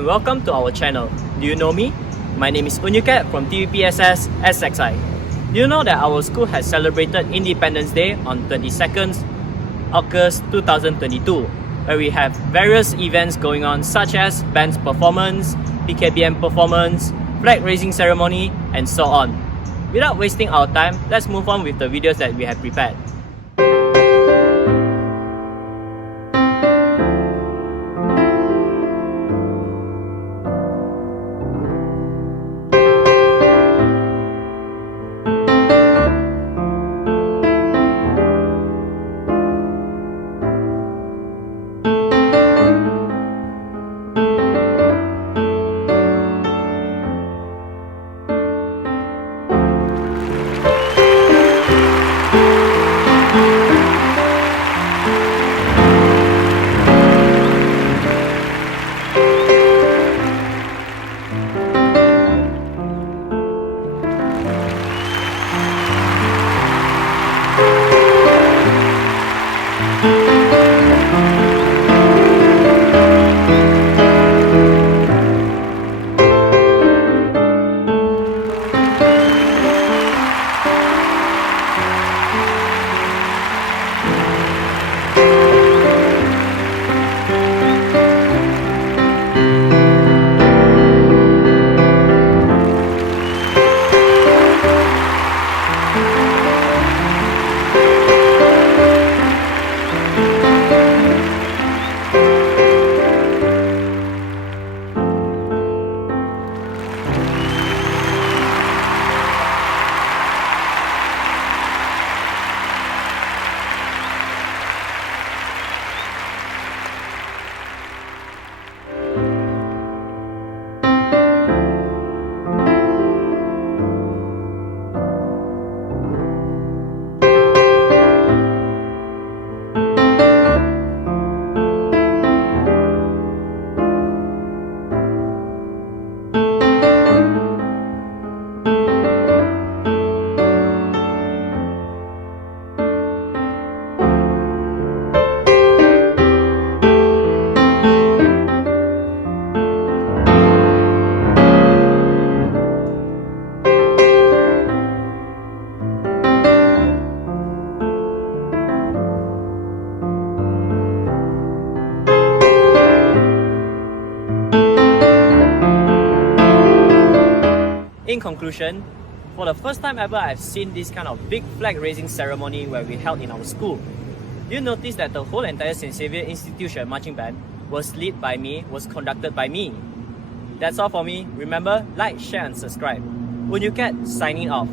and welcome to our channel. Do you know me? My name is Merdeka from TVPSS SXI. Do you know that our school has celebrated Independence Day on 22nd August 2022, where we have various events going on such as band performance, PKBM performance, flag raising ceremony, and so on. Without wasting our time, let's move on with the videos that we have prepared. In conclusion, for the first time ever, I've seen this kind of big flag raising ceremony where we held in our school. You notice that the whole entire St. Xavier Institution marching band was led by me, was conducted by me. That's all for me. Remember, like, share and subscribe. Merdeka signing off.